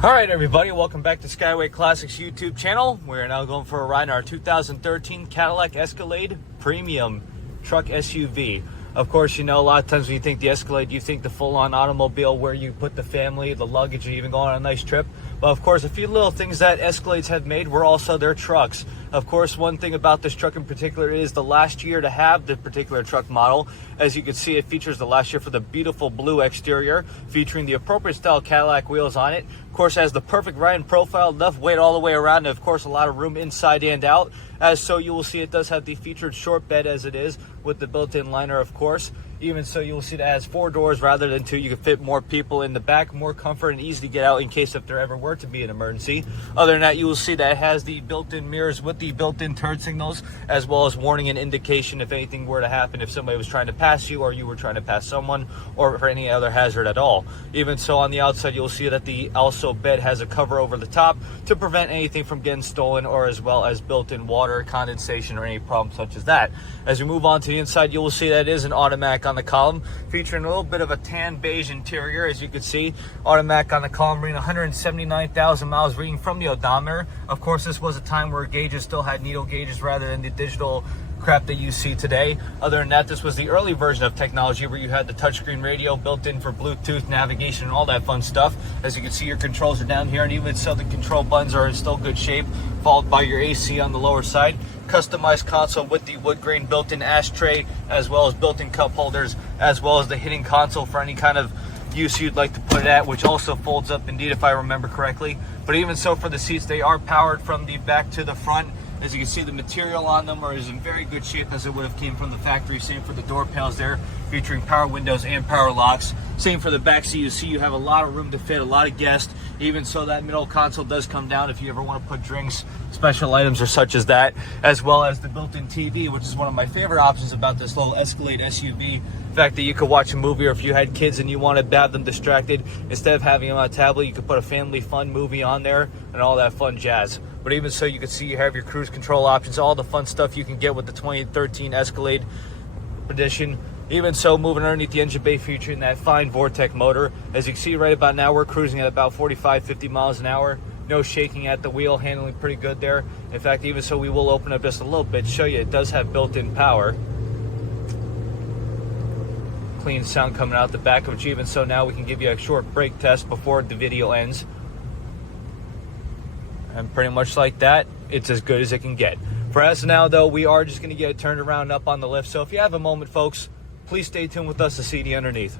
All right, everybody, welcome back to Skyway Classics YouTube channel. We're now going for a ride in our 2013 Cadillac Escalade Premium Truck SUV. Of course, you know, a lot of times when you think the Escalade, you think the full-on automobile where you put the family, the luggage, and even go on a nice trip. But of course, a few little things that Escalades have made were also their trucks. Of course, one thing about this truck in particular is the last year to have the particular truck model. As you can see, it features the last year for the beautiful blue exterior, featuring the appropriate style Cadillac wheels on it. Of course, it has the perfect riding profile, enough weight all the way around, and of course, a lot of room inside and out. As so, you will see it does have the featured short bed as it is, with the built-in liner, of course. Even so, you will see that it has 4 doors rather than 2. You can fit more people in the back, more comfort, and easy to get out in case if there ever were to be an emergency. Other than that, you will see that it has the built-in mirrors with the built-in turn signals, as well as warning and indication if anything were to happen, if somebody was trying to pass you or you were trying to pass someone, or for any other hazard at all. Even so, on the outside, you'll see that the also bed has a cover over the top to prevent anything from getting stolen, or as well as built-in water, condensation, or any problem such as that. As we move on to the inside, you will see that it is an automatic on the column, featuring a little bit of a tan beige interior. As you can see, automatic on the column, reading 179,000 miles reading from the odometer. Of course, this was a time where gauges still had needle gauges rather than the digital crap that you see today. Other than that, this was the early version of technology where you had the touchscreen radio built in for Bluetooth navigation and all that fun stuff. As you can see, your controls are down here, and even so, the control buttons are in still good shape, followed by your AC on the lower side. Customized console with the wood grain built-in ashtray, as well as built-in cup holders, as well as the hidden console for any kind of use you'd like to put it at, which also folds up indeed, if I remember correctly. But even so, for the seats, they are powered from the back to the front. As you can see, the material on them is in very good shape as it would have came from the factory. Same for the door panels there, featuring power windows and power locks. Same for the back seat. You see you have a lot of room to fit a lot of guests. Even so, that middle console does come down if you ever want to put drinks, special items or such as that, as well as the built-in TV, which is one of my favorite options about this little Escalade SUV. The fact that you could watch a movie, or if you had kids and you wanted to have them distracted, instead of having them on a tablet, you could put a family fun movie on there and all that fun jazz. But even so, you can see you have your cruise control options, all the fun stuff you can get with the 2013 Escalade edition. Even so, moving underneath the engine bay, featuring that fine Vortec motor. As you can see right about now, we're cruising at about 45-50 miles an hour. No shaking at the wheel, handling pretty good there. In fact, even so, we will open up just a little bit to show you it does have built-in power. Clean sound coming out the back of it. Even so, now we can give you a short brake test before the video ends. And pretty much like that, it's as good as it can get. For us now, though, we are just going to get it turned around up on the lift. So if you have a moment, folks, please stay tuned with us to see the underneath.